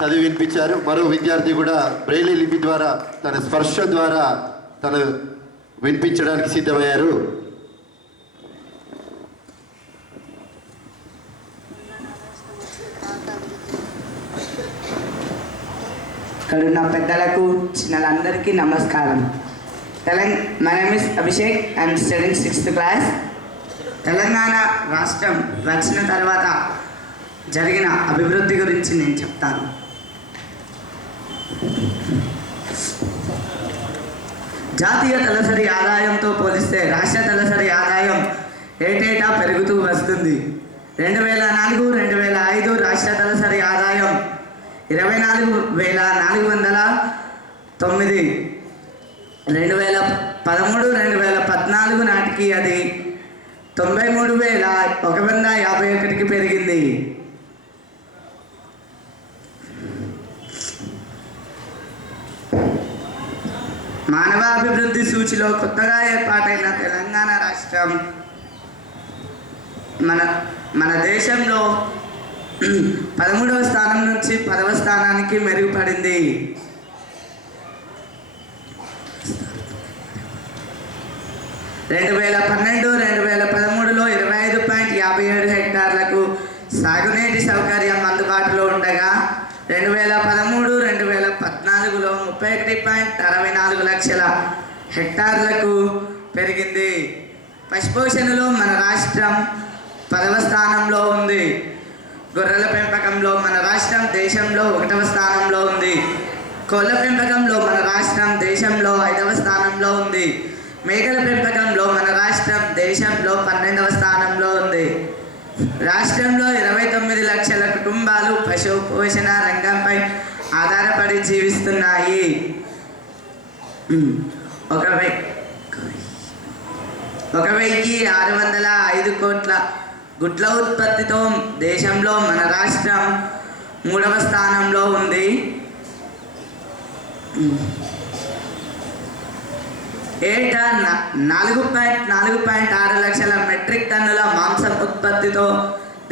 చదివి వినిపించారు. మరో విద్యార్థి కూడా బ్రెయిలీ లిపి ద్వారా తన స్పర్శ ద్వారా తను వినిపించడానికి సిద్ధమయ్యారు. ఇక్కడ ఉన్న పెద్దలకు చిన్నలందరికీ నమస్కారం. My name is Abhishek. I'm studying 6th class. Telangana రాష్ట్రం వచ్చిన తర్వాత జరిగిన అభివృద్ధి గురించి నేను చెప్తాను. జాతీయ తలసరి ఆదాయంతో పోలిస్తే రాష్ట్ర తలసరి ఆదాయం ఏటేటా పెరుగుతూ వస్తుంది. 2004-2005 రాష్ట్ర తలసరి ఆదాయం 24,409. 2013-2014 నాటికి అది 93,151కి పెరిగింది. మానవాభివృద్ధి సూచిలో కొత్తగా ఏర్పాటైన తెలంగాణ రాష్ట్రం మన దేశంలో 13వ స్థానం నుంచి 10వ స్థానానికి మెరుగుపడింది. 2012-2013లో 25.57 హెక్టార్లకు సాగునీటి సౌకర్యం అందుబాటులో ఉండగా 2013-2014లో 31.64 లక్షల హెక్టార్లకు పెరిగింది. పశుపోషణలో మన రాష్ట్రం 10వ స్థానంలో ఉంది. గొర్రెల పెంపకంలో మన రాష్ట్రం దేశంలో 1వ స్థానంలో ఉంది. కోళ్ళ పెంపకంలో మన రాష్ట్రం దేశంలో 5వ స్థానంలో ఉంది. మేకల పెంపకంలో మన రాష్ట్రం దేశంలో 12వ స్థానంలో ఉంది. రాష్ట్రంలో 29 లక్షల కుటుంబాలు పశు పోషణ రంగంపై ఆధారపడి జీవిస్తున్నాయి. 1,605 కోట్ల గుడ్ల ఉత్పత్తితో దేశంలో మన రాష్ట్రం 3వ స్థానంలో ఉంది. ఏటా 4.6 లక్షల మెట్రిక్ టన్నుల మాంసం ఉత్పత్తితో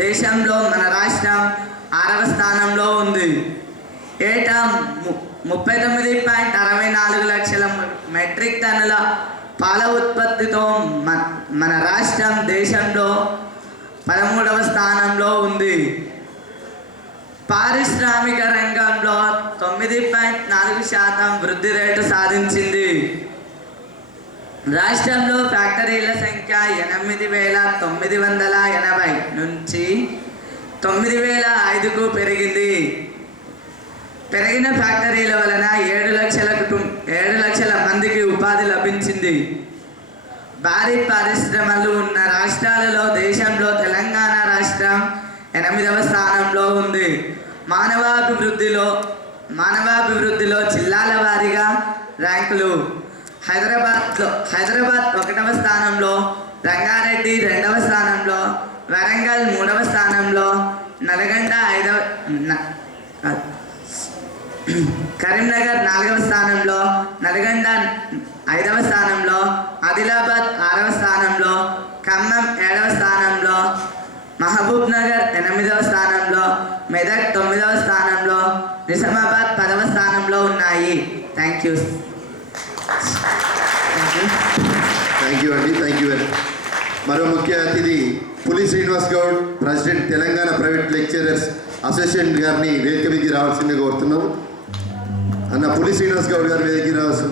దేశంలో మన రాష్ట్రం 6వ స్థానంలో ఉంది. ఏటా 39.64 లక్షల మెట్రిక్ టన్నుల పాల ఉత్పత్తితో మన రాష్ట్రం దేశంలో 13వ స్థానంలో ఉంది. పారిశ్రామిక రంగంలో 9.4% వృద్ధి రేటు సాధించింది. రాష్ట్రంలో ఫ్యాక్టరీల సంఖ్య 8,980 నుంచి 9,005కు పెరిగింది. పెరిగిన ఫ్యాక్టరీల వలన 7 లక్షల మందికి ఉపాధి లభించింది. భారీ పరిశ్రమలు ఉన్న రాష్ట్రాలలో దేశంలో తెలంగాణ రాష్ట్రం 8వ స్థానంలో ఉంది. మానవాభివృద్ధిలో జిల్లాల వారీగా ర్యాంకులు. హైదరాబాద్ 1వ స్థానంలో, రంగారెడ్డి 2వ స్థానంలో, వరంగల్ 3వ స్థానంలో, కరీంనగర్ 4వ స్థానంలో, నల్గొండ 5వ స్థానంలో, ఆదిలాబాద్ 6వ స్థానంలో, ఖమ్మం 7వ స్థానంలో, మహబూబ్ నగర్ 8వ స్థానంలో, మెదక్ 9వ స్థానంలో, నిజామాబాద్ 10వ స్థానంలో ఉన్నాయి. థ్యాంక్ యూ అండి. మరో ముఖ్య అతిథి పులి Srinivas Goud, president Telangana private lecturers association గారిని వేదిక మీదకి రావాల్సిందిగా కోరుతున్నాము. అన్న పులి శ్రీనివాస్ గౌడ్ గారు వేదికకి రావాల్సింది.